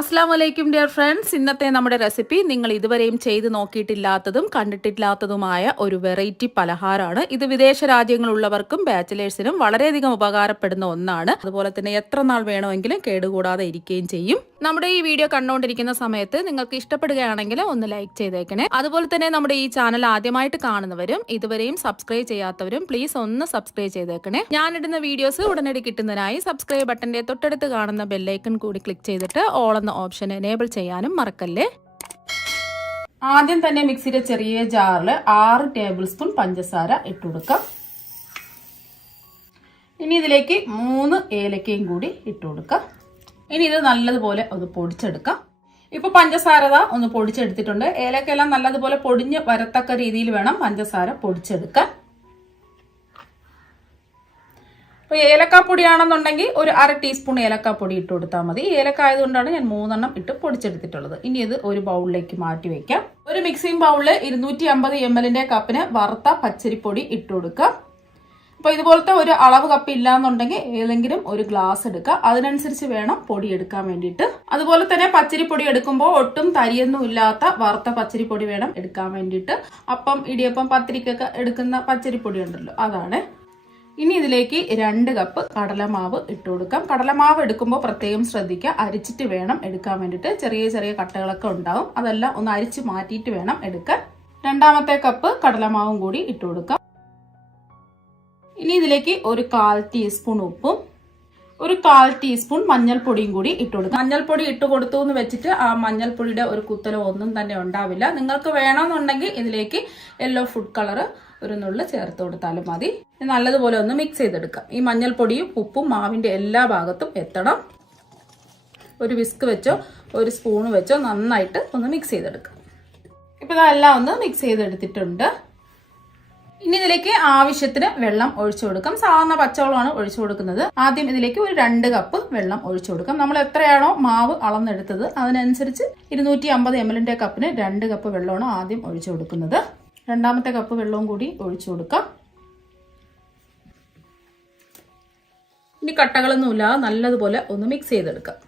അസ്സലാമലൈക്കും dear friends. ഇന്നത്തെ നമ്മുടെ റെസിപ്പി നിങ്ങൾ ഇതുവരെയും ചെയ്ത് നോക്കിയിട്ടില്ലാത്തതും കണ്ടിട്ടില്ലാത്തതുമായ ഒരു വെറൈറ്റി പലഹാരമാണ്. ഇത് വിദേശ രാജ്യങ്ങളുള്ളവർക്കും ബാച്ചിലേഴ്സിനും വളരെയധികം ഉപകാരപ്പെടുന്ന ഒന്നാണ്. അതുപോലെ തന്നെ എത്ര നാൾ വേണമെങ്കിലും കേടുകൂടാതെ ഇരിക്കുകയും ചെയ്യും. നമ്മുടെ ഈ വീഡിയോ കണ്ടുകൊണ്ടിരിക്കുന്ന സമയത്ത് നിങ്ങൾക്ക് ഇഷ്ടപ്പെടുകയാണെങ്കിൽ ഒന്ന് ലൈക്ക് ചെയ്തേക്കണേ. അതുപോലെ തന്നെ നമ്മുടെ ഈ ചാനൽ ആദ്യമായിട്ട് കാണുന്നവരും ഇതുവരെയും സബ്സ്ക്രൈബ് ചെയ്യാത്തവരും പ്ലീസ് ഒന്ന് സബ്സ്ക്രൈബ് ചെയ്തേക്കണേ. ഞാനിടുന്ന വീഡിയോസ് ഉടനടി കിട്ടുന്നതിനായി സബ്സ്ക്രൈബ് ബട്ടന്റെ തൊട്ടടുത്ത് കാണുന്ന ബെല്ലൈക്കൺ കൂടി ക്ലിക്ക് ചെയ്തിട്ട് ഓൾ എന്ന ഓപ്ഷൻ എനേബിൾ ചെയ്യാനും മറക്കല്ലേ. ആദ്യം തന്നെ മിക്സിയുടെ ചെറിയ ജാറിൽ 6 ടേബിൾ സ്പൂൺ പഞ്ചസാര ഇട്ട് കൊടുക്കാം. ഇനി ഇതിലേക്ക് 3 ഏലക്കയും കൂടി ഇട്ട് കൊടുക്കാം. ഇനി ഇത് നല്ലതുപോലെ ഒന്ന് പൊടിച്ചെടുക്കാം. ഇപ്പൊ പഞ്ചസാര ഒന്ന് പൊടിച്ചെടുത്തിട്ടുണ്ട്. ഏലക്കെല്ലാം നല്ലതുപോലെ പൊടിഞ്ഞ് വരത്തക്ക രീതിയിൽ വേണം പഞ്ചസാര പൊടിച്ചെടുക്കാൻ. ഇപ്പൊ ഏലക്കാപ്പൊടിയാണെന്നുണ്ടെങ്കിൽ ഒരു 1/2 ടീസ്പൂൺ ഏലക്കാപ്പൊടി ഇട്ട് കൊടുത്താൽ മതി. ഏലക്ക ആയതുകൊണ്ടാണ് ഞാൻ 3 എണ്ണം ഇട്ട് പൊടിച്ചെടുത്തിട്ടുള്ളത്. ഇനി ഇത് ഒരു ബൗളിലേക്ക് മാറ്റി വെക്കാം. ഒരു മിക്സിംഗ് ബൗളില് 250 ml കപ്പിന് വറുത്ത പച്ചരിപ്പൊടി ഇട്ട് കൊടുക്കാം. അപ്പൊ ഇതുപോലത്തെ ഒരു അളവ് കപ്പ് ഇല്ലാന്നുണ്ടെങ്കിൽ ഏതെങ്കിലും ഒരു ഗ്ലാസ് എടുക്കുക. അതിനനുസരിച്ച് വേണം പൊടി എടുക്കാൻ വേണ്ടിയിട്ട്. അതുപോലെ തന്നെ പച്ചരിപ്പൊടി എടുക്കുമ്പോൾ ഒട്ടും തരിയൊന്നും ഇല്ലാത്ത വറുത്ത പച്ചരിപ്പൊടി വേണം എടുക്കാൻ വേണ്ടിയിട്ട്. അപ്പം ഇടിയപ്പം പത്തിരിക്കൊക്കെ എടുക്കുന്ന പച്ചരിപ്പൊടി ഉണ്ടല്ലോ, അതാണ്. ഇനി ഇതിലേക്ക് 2 കപ്പ് കടലമാവ് ഇട്ട് കൊടുക്കാം. കടലമാവ് എടുക്കുമ്പോൾ പ്രത്യേകം ശ്രദ്ധിക്കുക, അരിച്ചിട്ട് വേണം എടുക്കാൻ വേണ്ടിയിട്ട്. ചെറിയ ചെറിയ കട്ടകളൊക്കെ ഉണ്ടാവും, അതെല്ലാം ഒന്ന് അരിച്ച് മാറ്റിയിട്ട് വേണം എടുക്കാൻ. 2ാമത്തെ കപ്പ് കടലമാവും കൂടി ഇട്ട് കൊടുക്കാം. ഇനി ഇതിലേക്ക് ഒരു 1/4 ടീസ്പൂൺ ഉപ്പും ഒരു 1/4 ടീസ്പൂൺ മഞ്ഞൾപ്പൊടിയും കൂടി ഇട്ട് കൊടുക്കാം. മഞ്ഞൾപ്പൊടി ഇട്ട് കൊടുത്തു എന്ന് വെച്ചിട്ട് ആ മഞ്ഞൾപ്പൊടിയുടെ ഒരു കുത്തലോ ഒന്നും തന്നെ ഉണ്ടാവില്ല. നിങ്ങൾക്ക് വേണമെന്നുണ്ടെങ്കിൽ ഇതിലേക്ക് യെല്ലോ ഫുഡ് കളർ ഒരു നുള്ളു ചേർത്ത് കൊടുത്താലും മതി. നല്ലതുപോലെ ഒന്ന് മിക്സ് ചെയ്തെടുക്കാം. ഈ മഞ്ഞൾപ്പൊടിയും ഉപ്പും മാവിന്റെ എല്ലാ ഭാഗത്തും എത്തണം. ഒരു വിസ്ക് വെച്ചോ ഒരു സ്പൂൺ വെച്ചോ നന്നായിട്ട് ഒന്ന് മിക്സ് ചെയ്തെടുക്കാം. ഇപ്പൊ ഇതെല്ലാം ഒന്ന് മിക്സ് ചെയ്തെടുത്തിട്ടുണ്ട്. ഇനി ഇതിലേക്ക് ആവശ്യത്തിന് വെള്ളം ഒഴിച്ചു കൊടുക്കാം. സാധാരണ പച്ചവെള്ളമാണ് ഒഴിച്ചു കൊടുക്കുന്നത്. ആദ്യം ഇതിലേക്ക് ഒരു 2 കപ്പ് വെള്ളം ഒഴിച്ചു കൊടുക്കാം. നമ്മൾ എത്രയാണോ മാവ് അളന്നെടുത്തത് അതിനനുസരിച്ച് 250 ml കപ്പിന് 2 കപ്പ് വെള്ളമാണ് ആദ്യം ഒഴിച്ചു കൊടുക്കുന്നത്. 2ാമത്തെ കപ്പ് വെള്ളവും കൂടി ഒഴിച്ചു കൊടുക്കാം. ഇനി കട്ടകളൊന്നുമില്ലാതെ നല്ലതുപോലെ ഒന്ന് മിക്സ് ചെയ്തെടുക്കാം.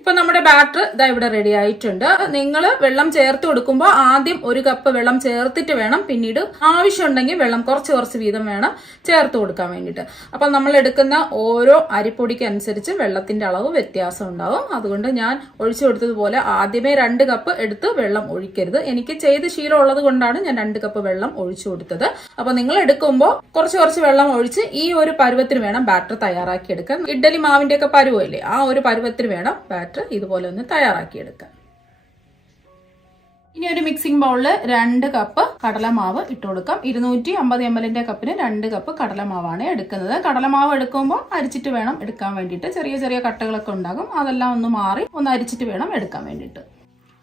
ഇപ്പൊ നമ്മുടെ ബാറ്റർ ഇതാ ഇവിടെ റെഡി ആയിട്ടുണ്ട്. നിങ്ങൾ വെള്ളം ചേർത്ത് കൊടുക്കുമ്പോൾ ആദ്യം 1 കപ്പ് വെള്ളം ചേർത്തിട്ട് വേണം പിന്നീട് ആവശ്യമുണ്ടെങ്കിൽ വെള്ളം കുറച്ച് വീതം വേണം ചേർത്ത് കൊടുക്കാൻ വേണ്ടിയിട്ട്. അപ്പൊ നമ്മൾ എടുക്കുന്ന ഓരോ അരിപ്പൊടിക്ക് അനുസരിച്ച് വെള്ളത്തിന്റെ അളവ് വ്യത്യാസം ഉണ്ടാവും. അതുകൊണ്ട് ഞാൻ ഒഴിച്ചു കൊടുത്തതുപോലെ ആദ്യമേ 2 കപ്പ് എടുത്ത് വെള്ളം ഒഴിക്കരുത്. എനിക്ക് ചെയ്ത് ശീലം ഉള്ളത് കൊണ്ടാണ് ഞാൻ 2 കപ്പ് വെള്ളം ഒഴിച്ചു കൊടുത്തത്. അപ്പൊ നിങ്ങൾ എടുക്കുമ്പോൾ കുറച്ച് വെള്ളം ഒഴിച്ച് ഈ ഒരു പരുവത്തിന് വേണം ബാറ്റർ തയ്യാറാക്കി എടുക്കാൻ. ഇഡ്ഡലി മാവിന്റെ ഒക്കെ പരുവല്ലേ, ആ ഒരു പരുവത്തിന് വേണം ബാറ്റർ ഇതുപോലെ ഒന്ന് തയ്യാറാക്കിയെടുക്കാം. ഇനി ഒരു മിക്സിംഗ് ബൗളില് 2 കപ്പ് കടലമാവ് ഇട്ട് കൊടുക്കാം. 250 ml കപ്പിന് 2 കപ്പ് കടലമാവാണ് എടുക്കുന്നത്. കടലമാവ് എടുക്കുമ്പോൾ അരിച്ചിട്ട് വേണം എടുക്കാൻ വേണ്ടിയിട്ട്. ചെറിയ കട്ടകളൊക്കെ ഉണ്ടാകും, അതെല്ലാം ഒന്ന് മാറി ഒന്ന് അരിച്ചിട്ട് വേണം എടുക്കാൻ വേണ്ടിയിട്ട്.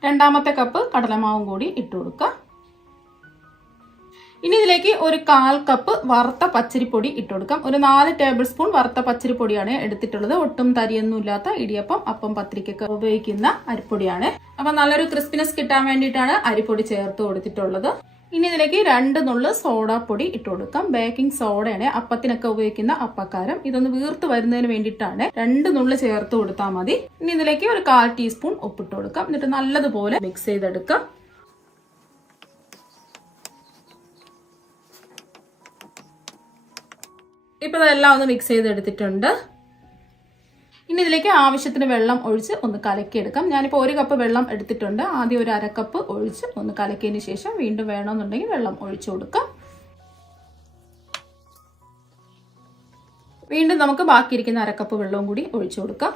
2ാമത്തെ കപ്പ് കടലമാവും കൂടി ഇട്ട് കൊടുക്കാം. ഇനി ഇതിലേക്ക് ഒരു 1/4 കപ്പ് വറുത്ത പച്ചരിപ്പൊടി ഇട്ട് കൊടുക്കാം. ഒരു 4 ടേബിൾ സ്പൂൺ വറുത്ത പച്ചരിപ്പൊടിയാണ് എടുത്തിട്ടുള്ളത്. ഒട്ടും തരിയൊന്നും ഇല്ലാത്ത ഇടിയപ്പം അപ്പം പത്തിരിക്കൊക്കെ ഉപയോഗിക്കുന്ന അരിപ്പൊടിയാണ്. അപ്പൊ നല്ലൊരു ക്രിസ്പിനെസ് കിട്ടാൻ വേണ്ടിയിട്ടാണ് അരിപ്പൊടി ചേർത്ത് കൊടുത്തിട്ടുള്ളത്. ഇനി ഇതിലേക്ക് 2 നുള്ളു സോഡാപ്പൊടി ഇട്ട് കൊടുക്കാം. ബേക്കിംഗ് സോഡയാണ് അപ്പത്തിനൊക്കെ ഉപയോഗിക്കുന്ന അപ്പക്കാരം. ഇതൊന്ന് വീർത്ത് വരുന്നതിന് വേണ്ടിയിട്ടാണ് 2 നുള്ളു ചേർത്ത് കൊടുത്താൽ മതി. ഇനി ഇതിലേക്ക് ഒരു 1/4 ടീസ്പൂൺ ഉപ്പിട്ട് കൊടുക്കാം. എന്നിട്ട് നല്ലതുപോലെ മിക്സ് ചെയ്തെടുക്കാം. ഇപ്പൊ ഇതെല്ലാം ഒന്ന് മിക്സ് ചെയ്തെടുത്തിട്ടുണ്ട്. ഇനി ഇതിലേക്ക് ആവശ്യത്തിന് വെള്ളം ഒഴിച്ച് ഒന്ന് കലക്കിയെടുക്കാം. ഞാനിപ്പോൾ 1 കപ്പ് വെള്ളം എടുത്തിട്ടുണ്ട്. ആദ്യം ഒരു 1/2 കപ്പ് ഒഴിച്ച് ഒന്ന് കലക്കിയതിന് ശേഷം വീണ്ടും വേണമെന്നുണ്ടെങ്കിൽ വെള്ളം ഒഴിച്ചു കൊടുക്കാം. വീണ്ടും നമുക്ക് ബാക്കിയിരിക്കുന്ന 1/2 കപ്പ് വെള്ളവും കൂടി ഒഴിച്ചു കൊടുക്കാം.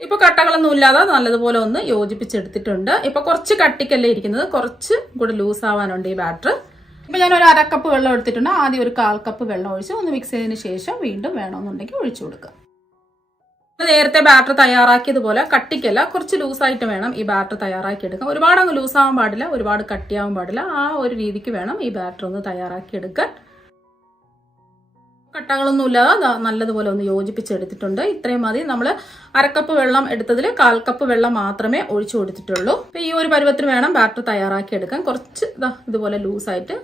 ഇപ്പൊ കട്ടകളൊന്നും ഇല്ലാതെ നല്ലതുപോലെ ഒന്ന് യോജിപ്പിച്ചെടുത്തിട്ടുണ്ട്. ഇപ്പൊ കുറച്ച് കട്ടിക്കല്ലേ ഇരിക്കുന്നത്, കുറച്ച് കൂടെ ലൂസ് ആവാനുണ്ട് ഈ ബാറ്റർ. ഇപ്പൊ ഞാൻ ഒരു 1/2 കപ്പ് വെള്ളം എടുത്തിട്ടുണ്ട്. ആദ്യം ഒരു 1/4 കപ്പ് വെള്ളം ഒഴിച്ച് ഒന്ന് മിക്സ് ചെയ്തതിന് ശേഷം വീണ്ടും വേണമെന്നുണ്ടെങ്കിൽ ഒഴിച്ചു കൊടുക്കാം. നേരത്തെ ബാറ്റർ തയ്യാറാക്കിയതുപോലെ കട്ടിക്കല്ല, കുറച്ച് ലൂസായിട്ട് വേണം ഈ ബാറ്റർ തയ്യാറാക്കി എടുക്കാൻ. ഒരുപാട് അങ്ങ് ലൂസാവാൻ പാടില്ല, ഒരുപാട് കട്ടിയാവാൻ പാടില്ല. ആ ഒരു രീതിക്ക് വേണം ഈ ബാറ്റർ ഒന്ന് തയ്യാറാക്കി എടുക്കാൻ. കട്ടകളൊന്നുമില്ലാതെ നല്ലതുപോലെ ഒന്ന് യോജിപ്പിച്ചെടുത്തിട്ടുണ്ട്. ഇത്രയും മതി. നമ്മൾ 1/2 കപ്പ് വെള്ളം എടുത്തതിൽ 1/4 കപ്പ് വെള്ളം മാത്രമേ ഒഴിച്ചു കൊടുത്തിട്ടുള്ളൂ. അപ്പൊ ഈ ഒരു പരുവത്തിന് വേണം ബാറ്റർ തയ്യാറാക്കി എടുക്കാൻ. കുറച്ച് ഇതുപോലെ ലൂസായിട്ട്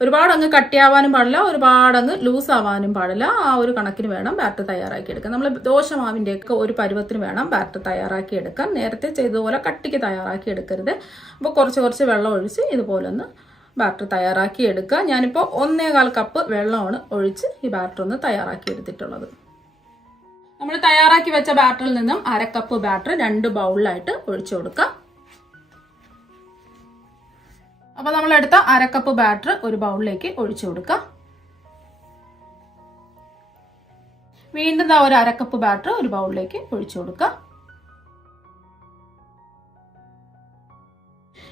ഒരുപാട് അങ്ങ് കട്ടിയാവാനും പാടില്ല, ഒരുപാട് അങ്ങ് ലൂസ് ആവാനും പാടില്ല. ആ ഒരു കണക്കിന് വേണം ബാറ്റർ തയ്യാറാക്കി എടുക്കാൻ. നമ്മൾ ദോശമാവിൻ്റെയൊക്കെ ഒരു പരുവത്തിന് വേണം ബാറ്റർ തയ്യാറാക്കി എടുക്കാൻ. നേരത്തെ ചെയ്തതുപോലെ കട്ടിക്ക് തയ്യാറാക്കി എടുക്കരുത്. അപ്പോൾ കുറച്ച് വെള്ളം ഒഴിച്ച് ഇതുപോലെ ഒന്ന് ബാറ്റർ തയ്യാറാക്കി എടുക്കുക. ഞാനിപ്പോൾ 1.25 കപ്പ് വെള്ളമാണ് ഒഴിച്ച് ഈ ബാറ്റർ ഒന്ന് തയ്യാറാക്കി എടുത്തിട്ടുള്ളത്. നമ്മൾ തയ്യാറാക്കി വെച്ച ബാറ്ററിൽ നിന്നും 1/2 കപ്പ് ബാറ്റർ 2 ബൗളിലായിട്ട് ഒഴിച്ചു കൊടുക്കാം. അപ്പോൾ നമ്മൾ എടുത്ത 1/2 കപ്പ് ബാറ്റർ ഒരു ബൗളിലേക്ക് ഒഴിച്ചു കൊടുക്കാം. വീണ്ടും ഒരു 1/2 കപ്പ് ബാറ്റർ ഒരു ബൗളിലേക്ക് ഒഴിച്ചു കൊടുക്കാം.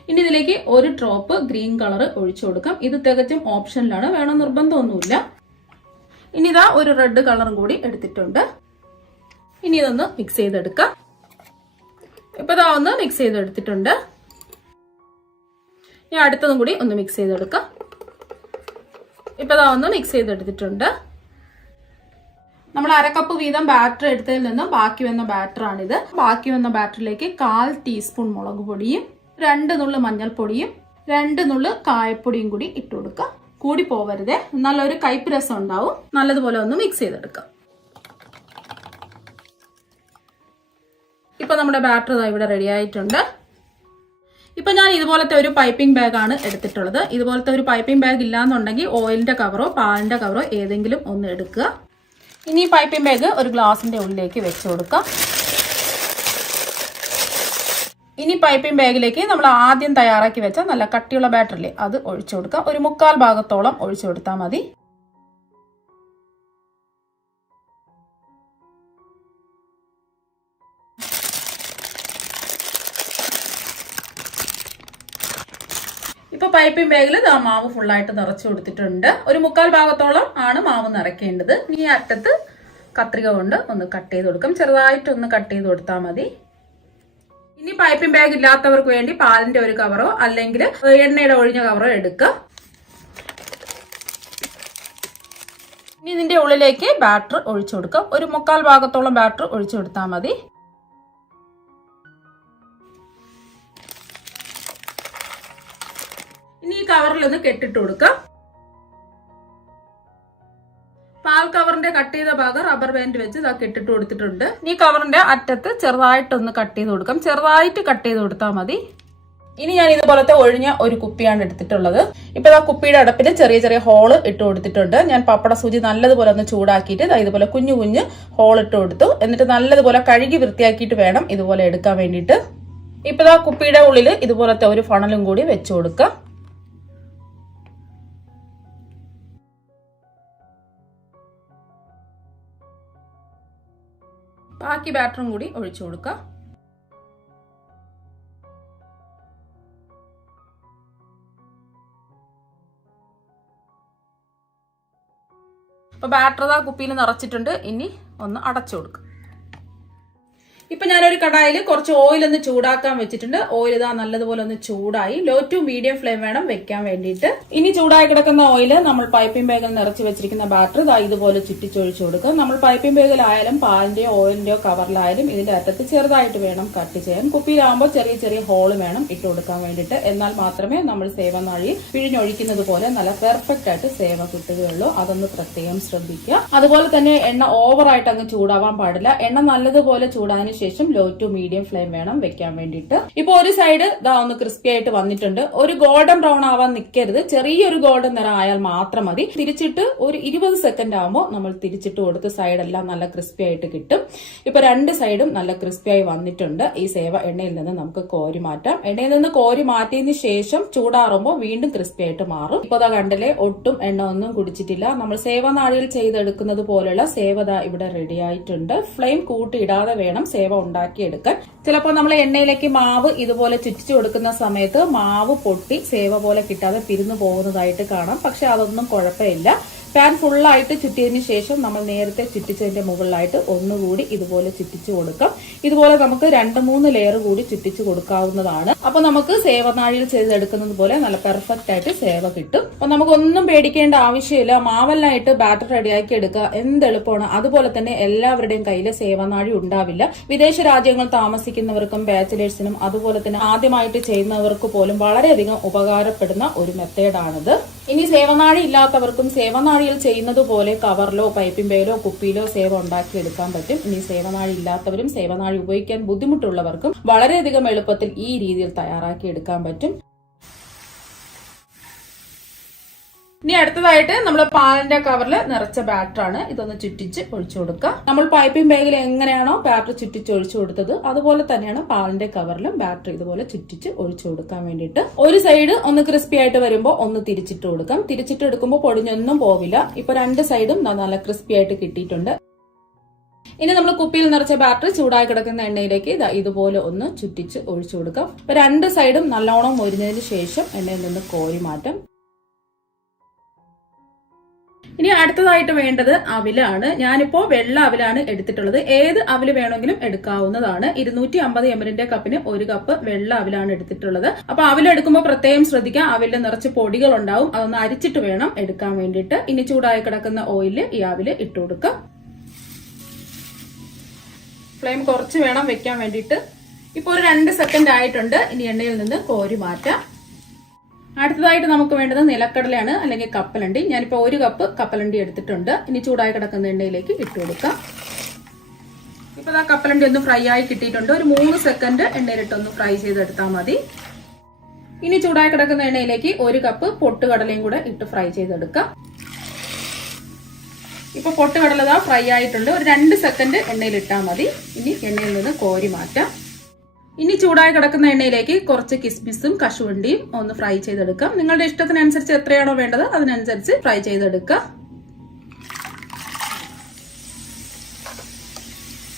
ഇനി ഇതിലേക്ക് ഒരു ഡ്രോപ്പ് ഗ്രീൻ കളർ ഒഴിച്ചു കൊടുക്കാം. ഇത് തികച്ചും ഓപ്ഷനിലാണ്, വേണം നിർബന്ധമൊന്നുമില്ല. ഇനി ഇതാ ഒരു റെഡ് കളറും കൂടി എടുത്തിട്ടുണ്ട്. ഇനി ഇതൊന്ന് മിക്സ് ചെയ്തെടുക്കാം. ഇപ്പൊ ഇതാ ഒന്ന് മിക്സ് ചെയ്തെടുത്തിട്ടുണ്ട്. ഇനി അടുത്തതും കൂടി ഒന്ന് മിക്സ് ചെയ്തെടുക്കാം. ഇപ്പൊ ഇതാ ഒന്ന് മിക്സ് ചെയ്തെടുത്തിട്ടുണ്ട്. നമ്മൾ 1/2 കപ്പ് വീതം ബാറ്റർ എടുത്തതിൽ നിന്ന് ബാക്കി വന്ന ബാറ്ററാണിത്. ബാക്കി വന്ന ബാറ്ററിലേക്ക് 1/4 ടീസ്പൂൺ മുളക് പൊടിയും 2 നുള്ളു മഞ്ഞൾപ്പൊടിയും 2 നുള്ളു കായപ്പൊടിയും കൂടി ഇട്ട് കൊടുക്കുക. കൂടി പോവരുതേ, നല്ലൊരു കയ്പ്പ് രസം ഉണ്ടാവും. നല്ലതുപോലെ ഒന്ന് മിക്സ് ചെയ്തെടുക്കാം. ഇപ്പൊ നമ്മുടെ ബാറ്റർ ഇവിടെ റെഡി ആയിട്ടുണ്ട്. ഇപ്പൊ ഞാൻ ഇതുപോലത്തെ ഒരു പൈപ്പിംഗ് ബാഗാണ് എടുത്തിട്ടുള്ളത്. ഇതുപോലത്തെ ഒരു പൈപ്പിംഗ് ബാഗ് ഇല്ലാന്നുണ്ടെങ്കിൽ ഓയിലിന്റെ കവറോ പാലിന്റെ കവറോ ഏതെങ്കിലും ഒന്ന് എടുക്കുക. ഇനി ഈ പൈപ്പിംഗ് ബാഗ് ഒരു ഗ്ലാസിന്റെ ഉള്ളിലേക്ക് വെച്ച് കൊടുക്കാം. ഇനി പൈപ്പിംഗ് ബാഗിലേക്ക് നമ്മൾ ആദ്യം തയ്യാറാക്കി വെച്ച നല്ല കട്ടിയുള്ള ബാറ്ററില്ലേ അത് ഒഴിച്ചു കൊടുക്കാം. ഒരു 1/4 ഭാഗത്തോളം ഒഴിച്ചു കൊടുത്താൽ മതി. ഇപ്പൊ പൈപ്പിംഗ് ബാഗിൽ മാവ് ഫുള്ളായിട്ട് നിറച്ചു കൊടുത്തിട്ടുണ്ട്. ഒരു 1/4 ഭാഗത്തോളം ആണ് മാവ് നിറയ്ക്കേണ്ടത്. ഈ അറ്റത്ത് കത്രിക കൊണ്ട് ഒന്ന് കട്ട് ചെയ്ത് കൊടുക്കാം. ചെറുതായിട്ടൊന്ന് കട്ട് ചെയ്ത് കൊടുത്താൽ മതി. ഇനി പൈപ്പിംഗ് ബാഗ് ഇല്ലാത്തവർക്ക് വേണ്ടി പാലിന്റെ ഒരു കവറോ അല്ലെങ്കിൽ എണ്ണയുടെ ഒഴിഞ്ഞ കവറോ എടുക്കുക. ഇനി ഇതിന്റെ ഉള്ളിലേക്ക് ബാറ്റർ ഒഴിച്ചു കൊടുക്കാം. ഒരു 1/4 ഭാഗത്തോളം ബാറ്റർ ഒഴിച്ചു കൊടുത്താൽ മതി. ഇനി ഈ കവറിൽ ഒന്ന് കെട്ടിട്ട് കൊടുക്കാം. പാൽ കവറിന്റെ കട്ട് ചെയ്ത ഭാഗം റബ്ബർ ബാൻഡ് വെച്ച് ഇതാ കെട്ടിട്ട് കൊടുത്തിട്ടുണ്ട്. ഈ കവറിന്റെ അറ്റത്ത് ചെറുതായിട്ടൊന്ന് കട്ട് ചെയ്ത് കൊടുക്കാം. ചെറുതായിട്ട് കട്ട് ചെയ്ത് കൊടുത്താൽ മതി. ഇനി ഞാൻ ഇതുപോലത്തെ ഒഴിഞ്ഞ ഒരു കുപ്പിയാണ് എടുത്തിട്ടുള്ളത്. ഇപ്പൊ ആ കുപ്പിയുടെ അടപ്പിൽ ചെറിയ ചെറിയ ഹോള് ഇട്ട് കൊടുത്തിട്ടുണ്ട്. ഞാൻ പപ്പട സൂചി നല്ലതുപോലെ ഒന്ന് ചൂടാക്കിയിട്ട് ഇതുപോലെ കുഞ്ഞു കുഞ്ഞ് ഹോൾ ഇട്ട് കൊടുത്തു. എന്നിട്ട് നല്ലതുപോലെ കഴുകി വൃത്തിയാക്കിയിട്ട് വേണം ഇതുപോലെ എടുക്കാൻ വേണ്ടിയിട്ട്. ഇപ്പൊ ആ കുപ്പിയുടെ ഉള്ളിൽ ഇതുപോലത്തെ ഒരു ഫണലും കൂടി വെച്ചു കൊടുക്കാം. ബാക്കി ബാറ്ററും കൂടി ഒഴിച്ചു കൊടുക്കാം. അപ്പൊ ബാറ്റർ കുപ്പിയിൽ നിറച്ചിട്ടുണ്ട്. ഇനി ഒന്ന് അടച്ചു കൊടുക്കാം. ഇപ്പൊ ഞാനൊരു കടായിൽ കുറച്ച് ഓയിൽ ഒന്ന് ചൂടാക്കാൻ വെച്ചിട്ടുണ്ട്. ഓയിൽ ഇതാ നല്ലതുപോലെ ഒന്ന് ചൂടായി. ലോ ടു മീഡിയം ഫ്ലെയിം വേണം വെക്കാൻ വേണ്ടിയിട്ട്. ഇനി ചൂടായി കിടക്കുന്ന ഓയില് നമ്മൾ പൈപ്പിംഗ് ബാഗിൽ നിറച്ച് വെച്ചിരിക്കുന്ന ബാറ്റർ ഇതുപോലെ ചുറ്റിച്ചൊഴിച്ചു കൊടുക്കുക. നമ്മൾ പൈപ്പിംഗ് ബാഗിലായാലും പാലിന്റെയോ ഓയിലിന്റെയോ കവറിലായാലും ഇതിന്റെ അറ്റത്ത് ചെറുതായിട്ട് വേണം കട്ട് ചെയ്യാൻ. കുപ്പിയിലാകുമ്പോൾ ചെറിയ ചെറിയ ഹോള് വേണം ഇട്ട് കൊടുക്കാൻ വേണ്ടിയിട്ട്. എന്നാൽ മാത്രമേ നമ്മൾ സേവ നാഴി പിഴിഞ്ഞൊഴിക്കുന്നത് പോലെ നല്ല പെർഫെക്റ്റ് ആയിട്ട് സേവ കിട്ടുകയുള്ളൂ. അതൊന്ന് പ്രത്യേകം ശ്രദ്ധിക്കുക. അതുപോലെ തന്നെ എണ്ണ ഓവറായിട്ട് അങ്ങ് ചൂടാവാൻ പാടില്ല. എണ്ണ നല്ലതുപോലെ ചൂടാതിന് ശേഷം ലോ ടു മീഡിയം ഫ്ലെയിം വേണം വെക്കാൻ വേണ്ടിയിട്ട്. ഇപ്പൊ ഒരു സൈഡ് ഒന്ന് ക്രിസ്പി ആയിട്ട് വന്നിട്ടുണ്ട്. ഒരു ഗോൾഡൻ ബ്രൗൺ ആവാൻ നിൽക്കരുത്. ചെറിയൊരു ഗോൾഡൻ നിറം ആയാൽ മാത്രം മതി. തിരിച്ചിട്ട് ഒരു 20 സെക്കൻഡ് ആകുമ്പോൾ നമ്മൾ തിരിച്ചിട്ട് കൊടുത്ത് സൈഡെല്ലാം നല്ല ക്രിസ്പി ആയിട്ട് കിട്ടും. ഇപ്പൊ 2 സൈഡും നല്ല ക്രിസ്പി ആയി വന്നിട്ടുണ്ട്. ഈ സേവ എണ്ണയിൽ നിന്ന് നമുക്ക് കോരി മാറ്റാം. എണ്ണയിൽ നിന്ന് കോരി മാറ്റിയതിന് ശേഷം ചൂടാറുമ്പോൾ വീണ്ടും ക്രിസ്പി ആയിട്ട് മാറും. ഇപ്പൊ കണ്ടില്ലേ, ഒട്ടും എണ്ണ ഒന്നും കുടിച്ചിട്ടില്ല. നമ്മൾ സേവ നാഴിയിൽ ചെയ്തെടുക്കുന്നത് പോലുള്ള സേവ ഇവിടെ റെഡി ആയിട്ടുണ്ട്. ഫ്ലെയിം കൂട്ടിയിടാതെ വേണം സേവ ഉണ്ടാക്കിയെടുക്കാൻ. ചിലപ്പോൾ നമ്മൾ എണ്ണയിലേക്ക് മാവ് ഇതുപോലെ ചുറ്റിച്ചു കൊടുക്കുന്ന സമയത്ത് മാവ് പൊട്ടി സേവ പോലെ കിട്ടാതെ പിരിഞ്ഞു പോകുന്നതായിട്ട് കാണാം. പക്ഷെ അതൊന്നും കുഴപ്പമില്ല. പാൻ ഫുള്ളായിട്ട് ചുറ്റിയതിന് ശേഷം നമ്മൾ നേരത്തെ ചുറ്റിച്ചതിന്റെ മുകളിലായിട്ട് ഒന്നുകൂടി ഇതുപോലെ ചുറ്റിച്ചു കൊടുക്കാം. ഇതുപോലെ നമുക്ക് 2-3 ലെയർ കൂടി ചുറ്റിച്ചു കൊടുക്കാവുന്നതാണ്. അപ്പൊ നമുക്ക് സേവനാഴിയിൽ ചെയ്തെടുക്കുന്നത് പോലെ നല്ല പെർഫെക്റ്റ് ആയിട്ട് സേവ കിട്ടും. അപ്പൊ നമുക്കൊന്നും പേടിക്കേണ്ട ആവശ്യമില്ല. മാവെല്ലായിട്ട് ബാറ്റർ റെഡിയാക്കി എടുക്കുക എന്ത് എളുപ്പമാണ്. അതുപോലെ തന്നെ എല്ലാവരുടെയും കയ്യിൽ സേവനാഴി ഉണ്ടാവില്ല. വിദേശ രാജ്യങ്ങൾ താമസിക്കുന്നവർക്കും ബാച്ചിലേഴ്സിനും അതുപോലെ തന്നെ ആദ്യമായിട്ട് ചെയ്യുന്നവർക്ക് പോലും വളരെയധികം ഉപകാരപ്പെടുന്ന ഒരു മെത്തേഡാണിത്. ഇനി സേവനാഴി ഇല്ലാത്തവർക്കും സേവനാഴിയിൽ ചെയ്യുന്നത് പോലെ കവറിലോ പൈപ്പിംഗ് ബാഗിലോ കുപ്പിയിലോ സേവ ഉണ്ടാക്കിയെടുക്കാൻ പറ്റും. ഇനി സേവനാഴി ഇല്ലാത്തവരും സേവനാഴി ഉപയോഗിക്കാൻ ബുദ്ധിമുട്ടുള്ളവർക്കും വളരെയധികം എളുപ്പത്തിൽ ഈ രീതിയിൽ തയ്യാറാക്കി എടുക്കാൻ പറ്റും. ഇനി അടുത്തതായിട്ട് നമ്മൾ പാലിന്റെ കവറിൽ നിറച്ച ബാറ്ററാണ്. ഇതൊന്ന് ചുറ്റിച്ച് ഒഴിച്ചു കൊടുക്കുക. നമ്മൾ പൈപ്പിംഗ് ബാഗിൽ എങ്ങനെയാണോ ബാറ്റർ ചുറ്റിച്ച് ഒഴിച്ചു കൊടുത്തത് അതുപോലെ തന്നെയാണ് പാലിന്റെ കവറിലും ബാറ്റർ ഇതുപോലെ ചുറ്റിച്ച് ഒഴിച്ചു കൊടുക്കാൻ വേണ്ടിയിട്ട്. ഒരു സൈഡ് ഒന്ന് ക്രിസ്പി ആയിട്ട് വരുമ്പോൾ ഒന്ന് തിരിച്ചിട്ട് കൊടുക്കാം. തിരിച്ചിട്ട് എടുക്കുമ്പോൾ പൊടിഞ്ഞൊന്നും പോവില്ല. ഇപ്പൊ 2 സൈഡും നല്ല ക്രിസ്പി ആയിട്ട് കിട്ടിയിട്ടുണ്ട്. ഇനി നമ്മൾ കുപ്പിയിൽ നിറച്ച ബാറ്റർ ചൂടായി കിടക്കുന്ന എണ്ണയിലേക്ക് ഇതുപോലെ ഒന്ന് ചുറ്റിച്ച് ഒഴിച്ചു കൊടുക്കാം. ഇപ്പൊ 2 സൈഡും നല്ലോണം മൊരിഞ്ഞതിന് ശേഷം എണ്ണയിൽ നിന്ന് കോരി മാറ്റാം. ഇനി അടുത്തതായിട്ട് വേണ്ടത് അവിലാണ്. ഞാനിപ്പോ വെള്ള അവിലാണ് എടുത്തിട്ടുള്ളത്. ഏത് അവില് വേണമെങ്കിലും എടുക്കാവുന്നതാണ്. 250 ml കപ്പിന് 1 കപ്പ് വെള്ള അവിലാണ് എടുത്തിട്ടുള്ളത്. അപ്പൊ അവിലെടുക്കുമ്പോൾ പ്രത്യേകം ശ്രദ്ധിക്കാം. അവില് നിറച്ച് പൊടികൾ ഉണ്ടാവും. അതൊന്ന് അരിച്ചിട്ട് വേണം എടുക്കാൻ വേണ്ടിയിട്ട്. ഇനി ചൂടായി കിടക്കുന്ന ഓയിലിൽ ഈ അവില് ഇട്ട് കൊടുക്കാം. ഫ്ലെയിം കുറച്ച് വേണം വെക്കാൻ വേണ്ടിയിട്ട്. ഇപ്പൊ ഒരു 2 സെക്കൻഡ് ആയിട്ടുണ്ട്. ഇനി എണ്ണയിൽ നിന്ന് കോരി മാറ്റാം. അടുത്തതായിട്ട് നമുക്ക് വേണ്ടത് നിലക്കടലയാണ് അല്ലെങ്കിൽ കപ്പലണ്ടി. ഞാനിപ്പോ 1 കപ്പ് കപ്പലണ്ടി എടുത്തിട്ടുണ്ട്. ഇനി ചൂടായി കിടക്കുന്ന എണ്ണയിലേക്ക് ഇട്ട് കൊടുക്കാം. ഇപ്പൊ ആ കപ്പലണ്ടി ഒന്ന് ഫ്രൈ ആയി കിട്ടിയിട്ടുണ്ട്. ഒരു 3 സെക്കൻഡ് എണ്ണയിലിട്ടൊന്ന് ഫ്രൈ ചെയ്തെടുത്താൽ മതി. ഇനി ചൂടായി കിടക്കുന്ന എണ്ണയിലേക്ക് 1 കപ്പ് പൊട്ടുകടലയും കൂടെ ഇട്ട് ഫ്രൈ ചെയ്തെടുക്കാം. ഇപ്പൊ പൊട്ടുകടല ഫ്രൈ ആയിട്ടുണ്ട്. ഒരു 2 സെക്കൻഡ് എണ്ണയിൽ ഇട്ടാൽ മതി. ഇനി എണ്ണയിൽ നിന്ന് കോരി മാറ്റാം. ഇനി ചൂടായി കിടക്കുന്ന എണ്ണയിലേക്ക് കുറച്ച് കിസ്മിസും കശുവണ്ടിയും ഒന്ന് ഫ്രൈ ചെയ്തെടുക്കാം. നിങ്ങളുടെ ഇഷ്ടത്തിനനുസരിച്ച് എത്രയാണോ വേണ്ടത് അതിനനുസരിച്ച് ഫ്രൈ ചെയ്തെടുക്കാം.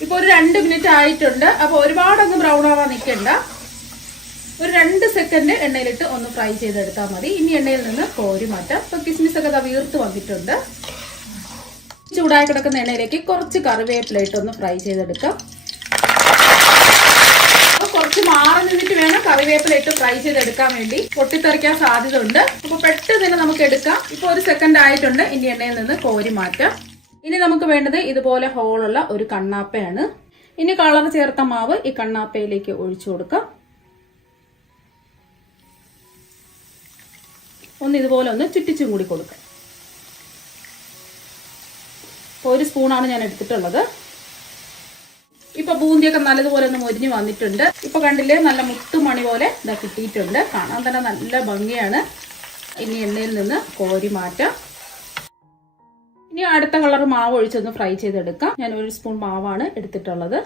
ഇപ്പൊ ഒരു 2 മിനിറ്റ് ആയിട്ടുണ്ട്. അപ്പൊ ഒരുപാടൊന്നും ബ്രൗൺ ആവാൻ നിൽക്കണ്ട. ഒരു 2 സെക്കൻഡ് എണ്ണയിലിട്ട് ഒന്ന് ഫ്രൈ ചെയ്തെടുത്താൽ മതി. ഇനി എണ്ണയിൽ നിന്ന് കോരി മാറ്റാം. ഇപ്പൊ കിസ്മിസ് ഒക്കെ വീർത്ത് വന്നിട്ടുണ്ട്. ചൂടായി കിടക്കുന്ന എണ്ണയിലേക്ക് കുറച്ച് കറിവേപ്പില ഇട്ടൊന്ന് ഫ്രൈ ചെയ്തെടുക്കാം. കുറച്ച് മാറി നിന്നിട്ട് വേണം കറിവേപ്പില ഇട്ട് ഫ്രൈ ചെയ്തെടുക്കാൻ വേണ്ടി. പൊട്ടിത്തെറിക്കാൻ സാധ്യത ഉണ്ട്. അപ്പൊ പെട്ടെന്ന് തന്നെ നമുക്ക് എടുക്കാം. ഇപ്പൊ 1 സെക്കൻഡ് ആയിട്ടുണ്ട്. ഇനി എണ്ണയിൽ നിന്ന് കോരി മാറ്റാം. ഇനി നമുക്ക് വേണ്ടത് ഇതുപോലെ ഹോളുള്ള ഒരു കണ്ണാപ്പയാണ്. ഇനി കളർ ചേർത്ത മാവ് ഈ കണ്ണാപ്പയിലേക്ക് ഒഴിച്ചു കൊടുക്കാം. ഒന്ന് ഇതുപോലെ ഒന്ന് ചുറ്റിച്ചും കൂടി കൊടുക്കാം. 1 സ്പൂണാണ് ഞാൻ എടുത്തിട്ടുള്ളത്. ഇപ്പൊ ബൂന്തിയൊക്കെ നല്ലതുപോലെ ഒന്ന് മൊരിഞ്ഞ് വന്നിട്ടുണ്ട്. ഇപ്പൊ കണ്ടില്ലേ നല്ല മുത്തുമണി പോലെ ഇതാ കിട്ടിയിട്ടുണ്ട്. കാണാൻ തന്നെ നല്ല ഭംഗിയാണ്. ഇനി എണ്ണയിൽ നിന്ന് കോരി മാറ്റാം. ഇനി അടുത്ത കളർ മാവ് ഒഴിച്ചൊന്ന് ഫ്രൈ ചെയ്തെടുക്കാം. ഞാൻ 1 സ്പൂൺ മാവാണ് എടുത്തിട്ടുള്ളത്.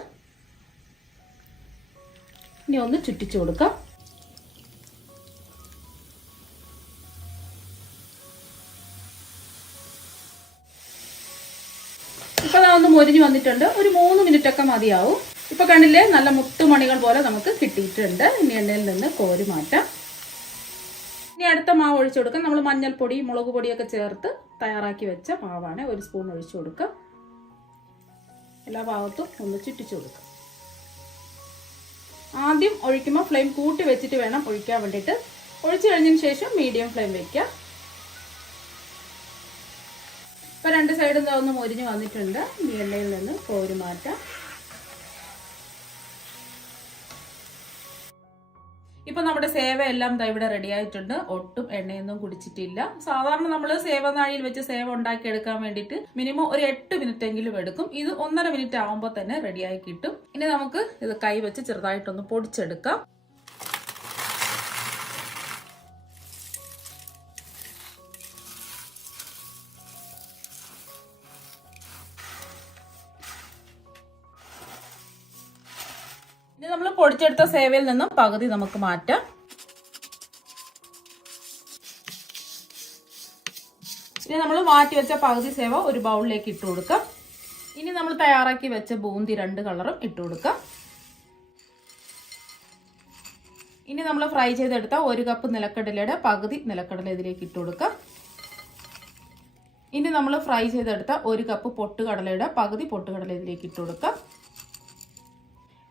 ഇനി ഒന്ന് ചുറ്റിച്ചു കൊടുക്കാം. ഇപ്പൊ ഒന്ന് മൊരിഞ്ഞു വന്നിട്ടുണ്ട്. ഒരു 3 മിനിറ്റ് ഒക്കെ മതിയാവും. ഇപ്പൊ കണ്ടില്ലേ നല്ല മുത്തുമണികൾ പോലെ നമുക്ക് കിട്ടിയിട്ടുണ്ട്. ഇനി എണ്ണയിൽ നിന്ന് കോരി മാറ്റാം. ഇനി അടുത്ത മാവ് ഒഴിച്ചു കൊടുക്കാം. നമ്മൾ മഞ്ഞൾപ്പൊടി മുളക് പൊടിയൊക്കെ ചേർത്ത് തയ്യാറാക്കി വെച്ച മാവാണ്. 1 സ്പൂൺ ഒഴിച്ചു കൊടുക്കാം. എല്ലാ ഭാഗത്തും ഒന്ന് ചുറ്റിച്ചു കൊടുക്കാം. ആദ്യം ഒഴിക്കുമ്പോൾ ഫ്ലെയിം കൂട്ടി വെച്ചിട്ട് വേണം ഒഴിക്കാൻ വേണ്ടിയിട്ട്. ഒഴിച്ചു കഴിഞ്ഞതിന് ശേഷം മീഡിയം ഫ്ലെയിം വെക്കുക. ഇപ്പൊ 2 സൈഡും ഒന്ന് മൊരിഞ്ഞ് വന്നിട്ടുണ്ട്. ഈ എണ്ണയിൽ നിന്ന് കോരി മാറ്റാം. ഇപ്പൊ നമ്മുടെ സേവ എല്ലാം ഇവിടെ റെഡി ആയിട്ടുണ്ട്. ഒട്ടും എണ്ണയൊന്നും കുടിച്ചിട്ടില്ല. സാധാരണ നമ്മൾ സേവനാഴിയിൽ വെച്ച് സേവ ഉണ്ടാക്കി എടുക്കാൻ വേണ്ടിയിട്ട് മിനിമം ഒരു 8 മിനിറ്റ് എങ്കിലും എടുക്കും. ഇത് 1.5 മിനിറ്റ് ആവുമ്പോൾ തന്നെ റെഡിയായി കിട്ടും. ഇനി നമുക്ക് ഇത് കൈ വെച്ച് ചെറുതായിട്ടൊന്ന് പൊടിച്ചെടുക്കാം. ഇനി നമ്മൾ പൊടിച്ചെടുത്ത സേവയിൽ നിന്നും പകുതി നമുക്ക് മാറ്റാം. ഇനി നമ്മൾ മാറ്റി വെച്ച പകുതി സേവ ഒരു ബൗളിലേക്ക് ഇട്ട് കൊടുക്കാം. ഇനി നമ്മൾ തയ്യാറാക്കി വെച്ച ബൂന്തി 2 കളറും ഇട്ട് കൊടുക്കാം. ഇനി നമ്മൾ ഫ്രൈ ചെയ്തെടുത്ത 1 കപ്പ് നിലക്കടലയുടെ പകുതി നിലക്കടല ഇതിലേക്ക് ഇട്ട് കൊടുക്കാം. ഇനി നമ്മൾ ഫ്രൈ ചെയ്തെടുത്ത 1 കപ്പ് പൊട്ടുകടലയുടെ പകുതി പൊട്ടുകടല ഇതിലേക്ക് ഇട്ട് കൊടുക്കാം.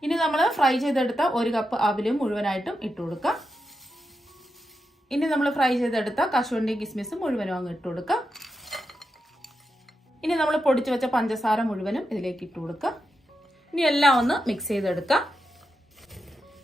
ഇനി നമ്മൾ ഫ്രൈ ചെയ്തെടുത്ത 1 കപ്പ് അവിലും മുഴുവനായിട്ടും ഇട്ട് കൊടുക്കാം. ഇനി നമ്മൾ ഫ്രൈ ചെയ്തെടുത്ത കശുവണ്ടി കിസ്മിസും മുഴുവനും അങ്ങ് ഇട്ട് കൊടുക്കാം. ഇനി നമ്മൾ പൊടിച്ചു വെച്ച പഞ്ചസാര മുഴുവനും ഇതിലേക്ക് ഇട്ട് കൊടുക്കാം. ഇനി എല്ലാം ഒന്ന് മിക്സ് ചെയ്തെടുക്കാം.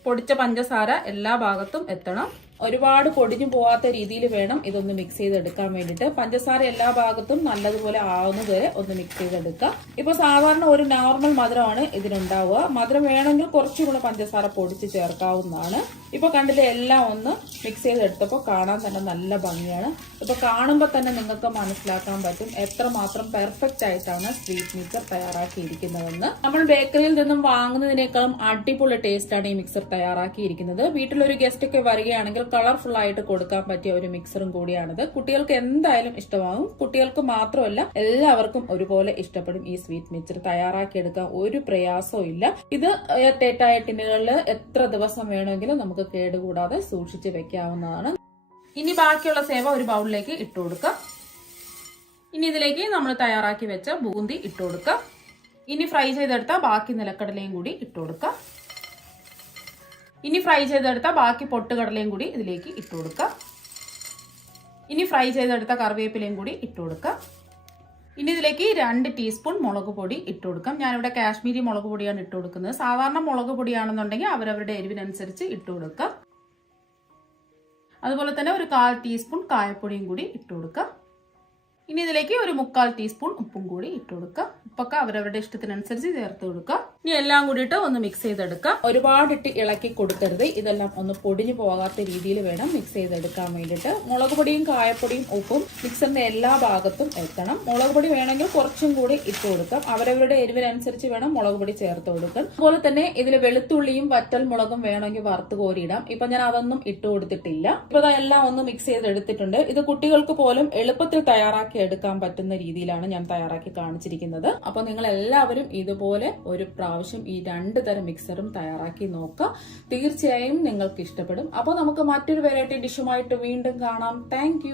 പൊടിച്ച പഞ്ചസാര എല്ലാ ഭാഗത്തും എത്തണം. ഒരുപാട് പൊടിഞ്ഞു പോവാത്ത രീതിയിൽ വേണം ഇതൊന്ന് മിക്സ് ചെയ്തെടുക്കാൻ വേണ്ടിയിട്ട്. പഞ്ചസാര എല്ലാ ഭാഗത്തും നല്ലതുപോലെ ആവുന്നത് വരെ ഒന്ന് മിക്സ് ചെയ്തെടുക്കാം. ഇപ്പൊ സാധാരണ ഒരു നോർമൽ മധുരമാണ് ഇതിനുണ്ടാവുക. മധുരം വേണമെങ്കിൽ കുറച്ചുകൂടെ പഞ്ചസാര പൊടിച്ച് ചേർക്കാവുന്നതാണ്. ഇപ്പൊ കണ്ടിട്ട് എല്ലാം ഒന്ന് മിക്സ് ചെയ്തെടുത്തപ്പോൾ കാണാൻ തന്നെ നല്ല ഭംഗിയാണ്. ഇപ്പൊ കാണുമ്പോൾ തന്നെ നിങ്ങൾക്ക് മനസ്സിലാക്കാൻ പറ്റും എത്രമാത്രം പെർഫെക്റ്റ് ആയിട്ടാണ് സ്വീറ്റ് മിക്സർ തയ്യാറാക്കിയിരിക്കുന്നതെന്ന്. നമ്മൾ ബേക്കറിയിൽ നിന്നും വാങ്ങുന്നതിനേക്കാളും അടിപൊളി ടേസ്റ്റ് ആണ് ഈ മിക്സർ തയ്യാറാക്കിയിരിക്കുന്നത്. വീട്ടിലൊരു ഗസ്റ്റ് ഒക്കെ വരികയാണെങ്കിൽ കളർഫുൾ ആയിട്ട് കൊടുക്കാൻ പറ്റിയ ഒരു മിക്സറും കൂടിയാണിത്. കുട്ടികൾക്ക് എന്തായാലും ഇഷ്ടമാകും. കുട്ടികൾക്ക് മാത്രമല്ല എല്ലാവർക്കും ഒരുപോലെ ഇഷ്ടപ്പെടും ഈ സ്വീറ്റ് മിക്സർ. തയ്യാറാക്കിയെടുക്കാൻ ഒരു പ്രയാസവും ഇല്ല. ഇത് എയർടൈറ്റായ ടിന്നുകളിൽ എത്ര ദിവസം വേണമെങ്കിലും നമുക്ക് കേടുകൂടാതെ സൂക്ഷിച്ച് വെക്കാവുന്നതാണ്. ഇനി ബാക്കിയുള്ള സേവ ഒരു ബൗളിലേക്ക് ഇട്ട് കൊടുക്കാം. ഇനി ഇതിലേക്ക് നമ്മൾ തയ്യാറാക്കി വെച്ച ബൂന്തി ഇട്ട് കൊടുക്കാം. ഇനി ഫ്രൈ ചെയ്തെടുത്ത ബാക്കി നിലക്കടലയും കൂടി ഇട്ട് കൊടുക്കാം. ഇനി ഫ്രൈ ചെയ്തെടുത്ത ബാക്കി പൊട്ടുകടലയും കൂടി ഇതിലേക്ക് ഇട്ട് കൊടുക്കാം. ഇനി ഫ്രൈ ചെയ്തെടുത്ത കറിവേപ്പിലയും കൂടി ഇട്ട് കൊടുക്കാം. ഇനി ഇതിലേക്ക് 2 ടീസ്പൂൺ മുളക് പൊടി ഇട്ട് കൊടുക്കാം. ഞാനിവിടെ കാശ്മീരി മുളക് പൊടിയാണ് ഇട്ട് കൊടുക്കുന്നത്. സാധാരണ മുളക് പൊടിയാണെന്നുണ്ടെങ്കിൽ അവരവരുടെ എരിവിനനുസരിച്ച് ഇട്ട് കൊടുക്കാം. അതുപോലെ തന്നെ ഒരു 1/4 ടീസ്പൂൺ കായപ്പൊടിയും കൂടി ഇട്ട് കൊടുക്കാം. ഇനി ഇതിലേക്ക് ഒരു 1/4 ടീസ്പൂൺ ഉപ്പും കൂടി ഇട്ട് കൊടുക്കാം. ഉപ്പൊക്കെ അവരവരുടെ ഇഷ്ടത്തിനനുസരിച്ച് ചേർത്ത് കൊടുക്കാം. ഇനി എല്ലാം കൂടിയിട്ട് ഒന്ന് മിക്സ് ചെയ്തെടുക്കാം. ഒരുപാടിട്ട് ഇളക്കി കൊടുക്കരുത്. ഇതെല്ലാം ഒന്ന് പൊടിഞ്ഞു പോകാത്ത രീതിയിൽ വേണം മിക്സ് ചെയ്തെടുക്കാൻ വേണ്ടിയിട്ട്. മുളക് പൊടിയും കായപ്പൊടിയും ഉപ്പും മിക്സറിന്റെ എല്ലാ ഭാഗത്തും എത്തണം. മുളക് പൊടി വേണമെങ്കിൽ കുറച്ചും കൂടി ഇട്ട് കൊടുക്കാം. അവരവരുടെ എരിവിനനുസരിച്ച് വേണം മുളക് പൊടി ചേർത്ത് കൊടുക്കാൻ. അതുപോലെ തന്നെ ഇതിൽ വെളുത്തുള്ളിയും വറ്റൽ മുളകും വേണമെങ്കിൽ വറുത്ത് കോരിയിടാം. ഇപ്പൊ ഞാൻ അതൊന്നും ഇട്ട് കൊടുത്തിട്ടില്ല. ഇപ്പൊ ഇതെല്ലാം ഒന്ന് മിക്സ് ചെയ്തെടുത്തിട്ടുണ്ട്. ഇത് കുട്ടികൾക്ക് പോലും എളുപ്പത്തിൽ തയ്യാറാക്കി എടുക്കാൻ പറ്റുന്ന രീതിയിലാണ് ഞാൻ തയ്യാറാക്കി കാണിച്ചിരിക്കുന്നത്. അപ്പൊ നിങ്ങൾ എല്ലാവരും ഇതുപോലെ ഒരു പ്രാവശ്യം ഈ 2 തരം മിക്സറും തയ്യാറാക്കി നോക്കുക. തീർച്ചയായും നിങ്ങൾക്ക് ഇഷ്ടപ്പെടും. അപ്പൊ നമുക്ക് മറ്റൊരു വെറൈറ്റി ഡിഷുമായിട്ട് വീണ്ടും കാണാം. താങ്ക്